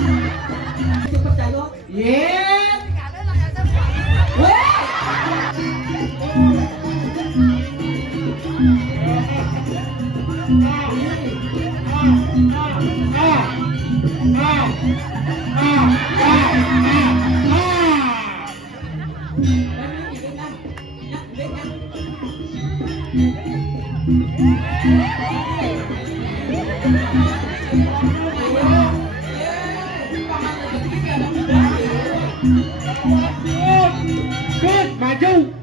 percaya. Ye. Maju.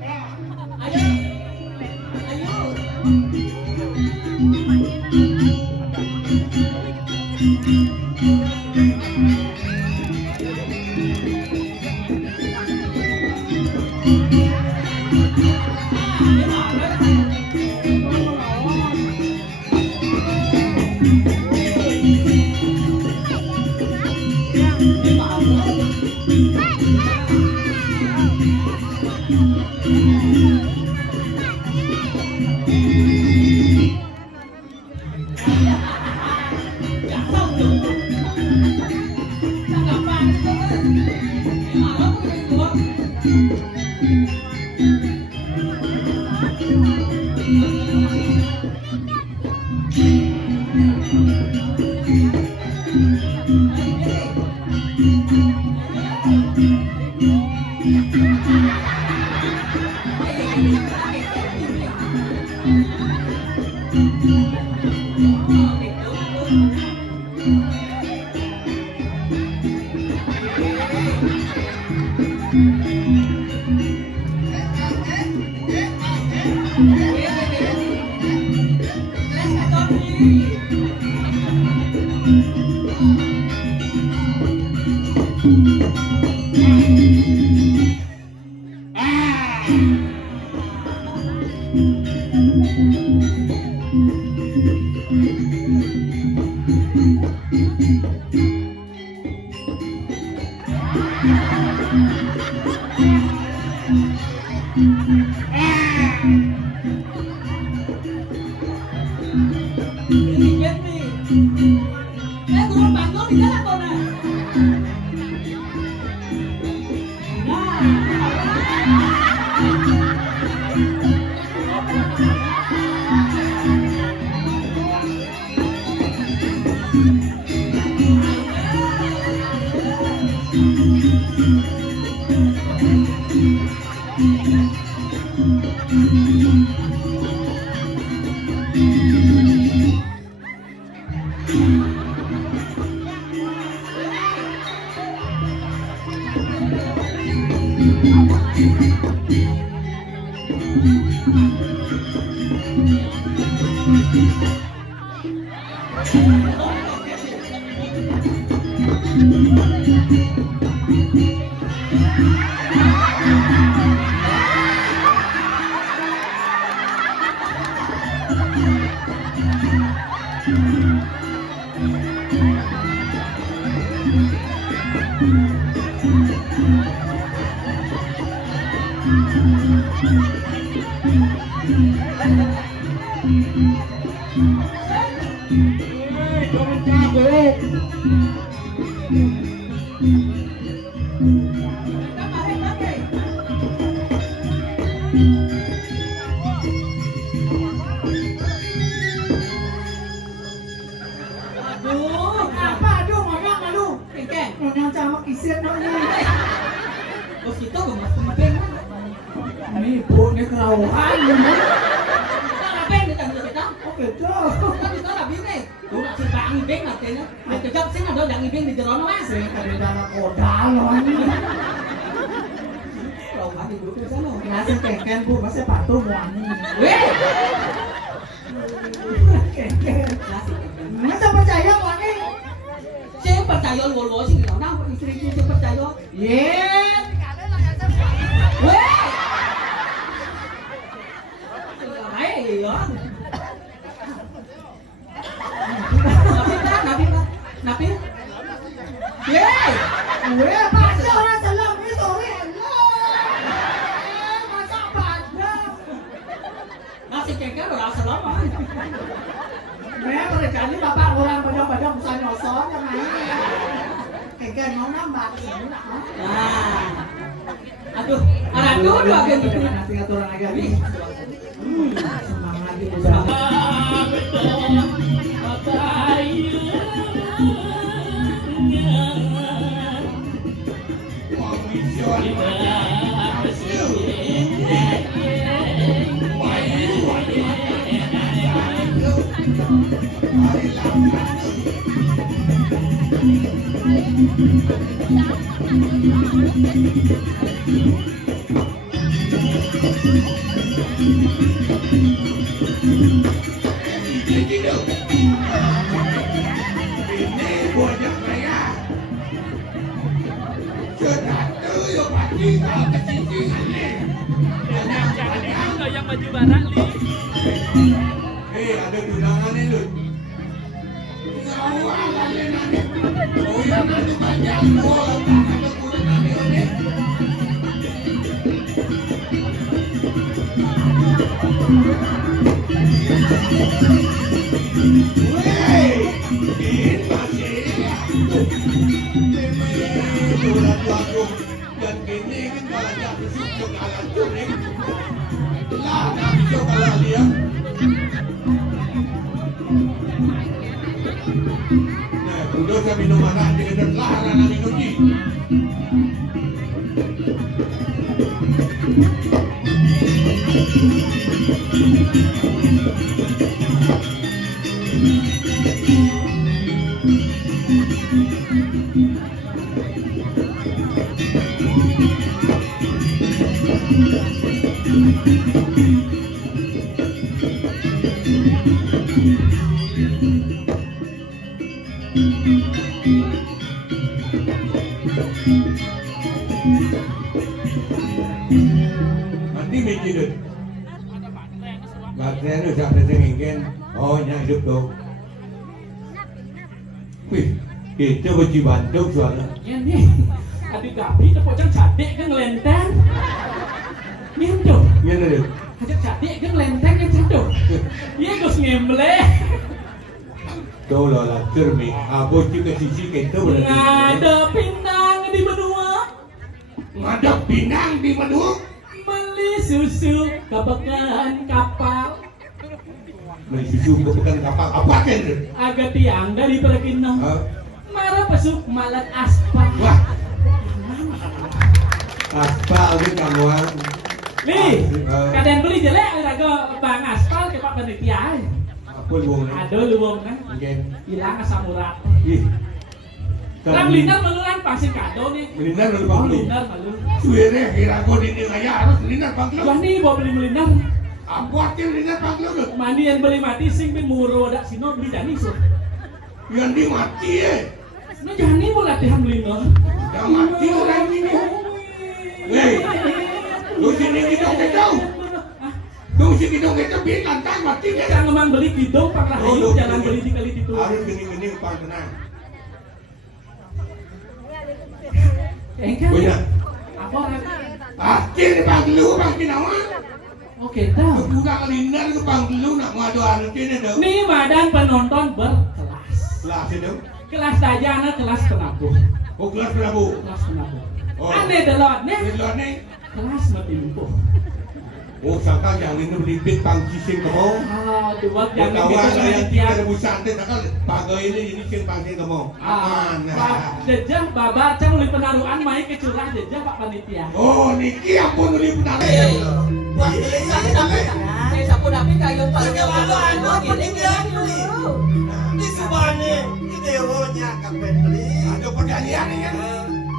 kan mau nambah nah. Aduh, aduh agak gitu. Nanti aturan agak nih. Semangat gitu. Yang maju barak li. Ada undangan ni lu. Awal ni nanti. Oh ya nanti banyak orang ada kuda nanti ni. Wei, ini masih. Surat aku dan kini kita lagi bersyukur ala Tuhan. Lah, nak syukur ala dia. Nah, udah saya minum anak di kedai larang nak minum ni. Nanti mikir deh. Baterai tu siapa sengingin? Oh, yang hidup tu. Wih, kita baju Bandung suara. Ya nih, adik gapi tu pocong cadik kan ngelenteng. Nih tu, Yang ada. ajak cadik kan ngelenteng kan cadu. Iya gus ngembleh. Tahu lah cermin. Apa juga sisi kita berarti. Ngada pinang di benua. Ada pinang di Bandung. Beli susu kebekan kapal. Beli susu bukan kapal apa kan? Agak tiang dari Perkinang. Marah pesuk malat aspal. Wah, aspal ni kamuan. Nih, kadang beli jelek raga bang aspal ke Pak Panitia. Apa luang ni? Ada luang kan? Mungkin. Hilang asam urat. Ih. Kan linar meluran pasir kado nih. Melinar dulu Oh, bang lu. linar malu. Suere kira kau di ni kaya harus melinar bang lu. Wah nih bawa beli melinar. Apa arti melinar bang lu? Mandi yang beli mati sing be muro dak sino beli jani so. Yang di mati Nah jani mau latihan melinar. Yang mati orang ini. Hei, lu sini kita kejauh. Lu sini kita kejauh biar lantai mati kan? Jangan memang beli kidong pak rahayu jangan beli di kali itu. Harus gini pang tenang. Engkau. Punya. Apa orang? Arti ni bang lu bang kinawa. Oke dah. Kurang linar ke bang lu nak ngadu arti ni dah. Nih badan penonton berkelas. Lah sedang. Kelas tajana, kelas penabuh. Oh kelas berapa? Kelas penabuh. Oh. Aneh delot nih. Kelas ni. Kelas metimpuh. Oh sangka yang ini melibit pang cising kamu. Ah, dua Yang jangan kawan gitu yang tiap. tiada busan tu takkan pagai ini sing pang sing kamu. Aman. Jejak baba cang uli penaruhan mai ke curah jejak Pak Panitia. Oh niki ampun uli benar. Wah, saya sapu napi kayu paling anu gini dulu. Di subane di dewonya kapan beli Ada perjanjian ni kan.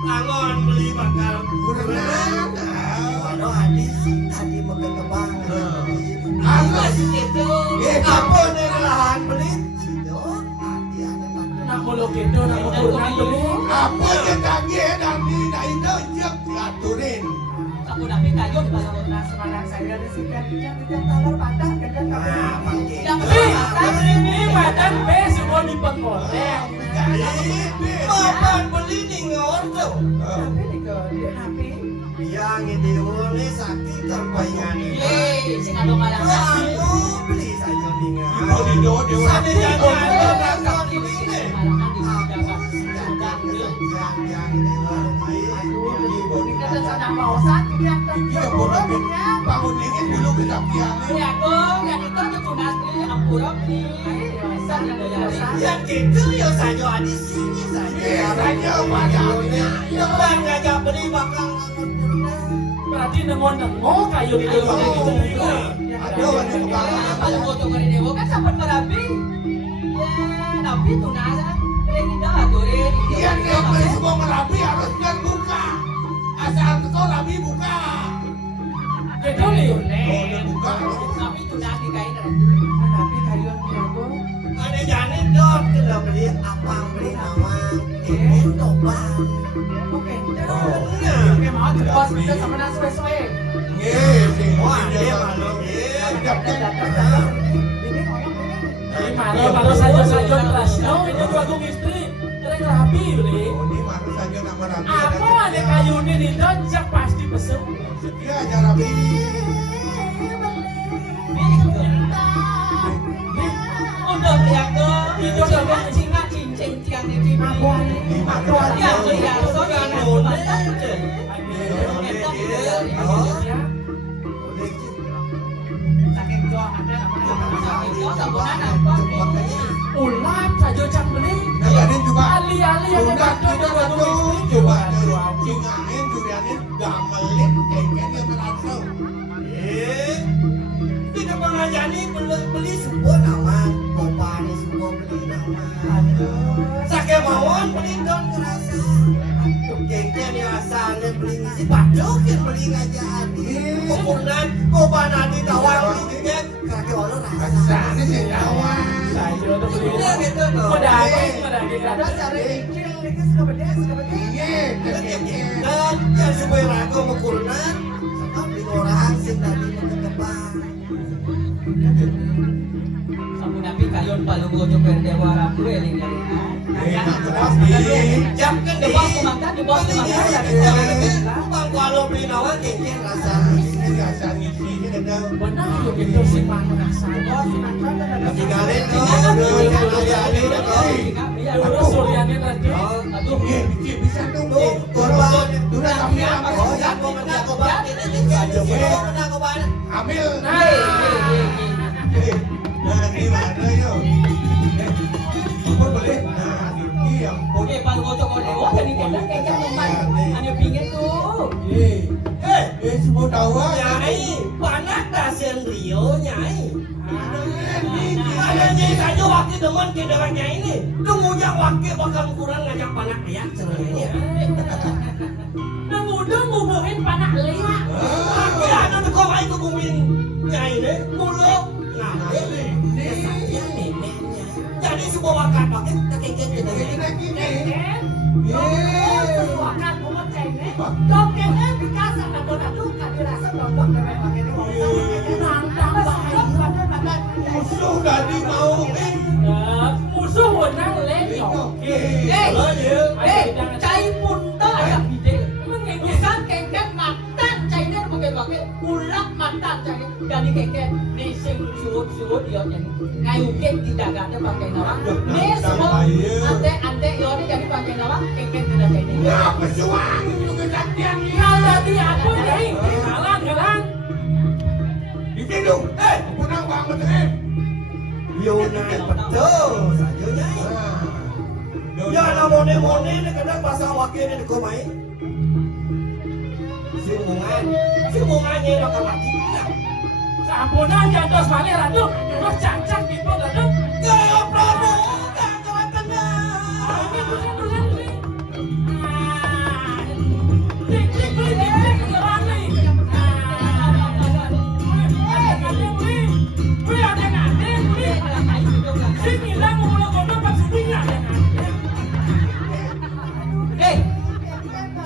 angon beli bakal Berenang. waduh hadis tadi makan kebang Angas. Gitu. apa nih lahan beli sido hati ada bakal Nak mulu gitu, nak mulu dulu. Apa yang tadi dan di daerah jek aturin. Sapu napi kayu di bawah sekarang saya ada sikat yang talar patah kan yang Ini badan be semua dipengkorek. mapan beli nih ngordo tapi di ke napi. yang dewo nih sakti terpaingan Yeay, sing ado ngalang sapi. aku beli saja nih Ibu di doa dewa. Sampai jadi ada Malahan di sini dapat yang Iya, bodoh bangun dingin dulu kita piangin. Ya dong, yang itu aja tunas beli ampura beli. Yang gitu ya saya di sini saja. Iya, saja padanya. Yang bang ngajak beli bakal Berarti nemo kayu di dalam gitu. Aduh, ada pegangan. Kalau foto kali dewo kan sampai merapi. Ya, tapi tunas ini dah dore. Iya, dia beli semua Merapi harus buka. Asal sekolah Rabi buka. Itu nih. Oh, dia buka. Tapi tunas di kain Tapi kayu piago. ada janin dot kita beli apa beli nama ini tobat. Oke. Oh. Oke, mau bos kita sama nasi sesuai. Iya, sih. Wah, dia malu. Ini orang ini. Baru saja keras. Oh, ini bagus istri. Terus rapi beli. Oh, ini malu saja nama Rabi. Apa ada kayu ini di dojak pasti pesem. Setia aja Rabi. udah piago. Itu udah cinga cincin tiang di Aku Ya, ya, soalnya nona. saking jo ada Ulat saja cang beli. Nah, jadi juga Ali-ali yang sudah ada kita bagus tuh istri. coba cingain durianin gamelin kengken yang langsung. Kita pengajani beli sebuah nama kopani sebuah beli nama. Sake mawon beli don kerasa. Kengken yang asalnya beli ngisi badok yang beli ngajaan. Kemudian kopana di tawar beli kengken kaki orang rasa. Asal sih kawan. Saya udah beli. Iya gitu loh. Pedaging ada kan. cara kecil ini suka beda. Iya, kengken. Dan yang supaya ragu mekurunan sekali orang sing tadi menekebang. Sampun nabi kayon palu gojo perdewa rabu eling dari. Jam kan Di bawah komandan, di bawah komandan. Bang kalau beli nawan kengken rasa. Ini rasa ngisi ini ada. Benar yuk itu sih mana rasanya. Tinggalin tuh, Terus Suryani tadi. Aduh, Iya, bisa tunggu. Korban, sudah kami apa? Oh, yang mau menang kobar ini tinggal mau menang kobar. Ambil. hei. Nah, gimana yuk? Apa boleh? Nah, ini yang Oke, palu gojo perdewa jadi kita kayaknya memang hanya pingin tuh. semua tahu aja. Nyai, panas dasen Rio nyai. Ada nyai saja wakil demen ke dalamnya ini. Tunggunya wakil bakal kurang ngajak panak lihat cerai. Udah ngumumin panak liat. Aku ada tuh kau main kebumin nyai deh, mulu. Nah, ini saya neneknya. Jadi semua wakil pakai kekeken kita. Wakan umur cengeng. Dokternya dikasih atau kan dirasa dondok dengan pakai Musuh tadi mau Musuh wenang lenyok. Cai punta ya ide. Bukan kengkek mantan cai dia pakai ulang mantan cai. Jadi kengkek nih sing surut dia jadi ngayukin tidak ada pakai nama. Nih semua ante yo jadi pakai nama kengkek tidak cai. ya pesuang itu kesaktian Kalau dia aku nih, halang. di hidung. Punang banget Yona betul saja nyai. Ya lah mone ni kadang pasang wakil ni kau main. Simungan ni bakal mati pula. Sampunan jatuh balik ratu, terus cangcang gitu ratu. Gaya Prabu, tak kawan tenang.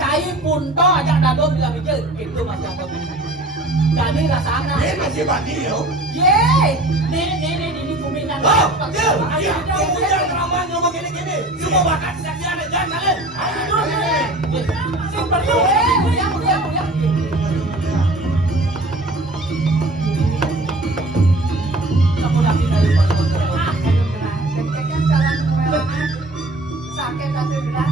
Cai punta ajak dado bilang itu gitu masih ada. Jadi rasanya. Dia masih mati yo. Yeay, ini kuminan. Oh, dia jangan ramai ngomong gini. Semua bakat saksian jangan kalian. sakit tapi berat.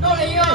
no leyo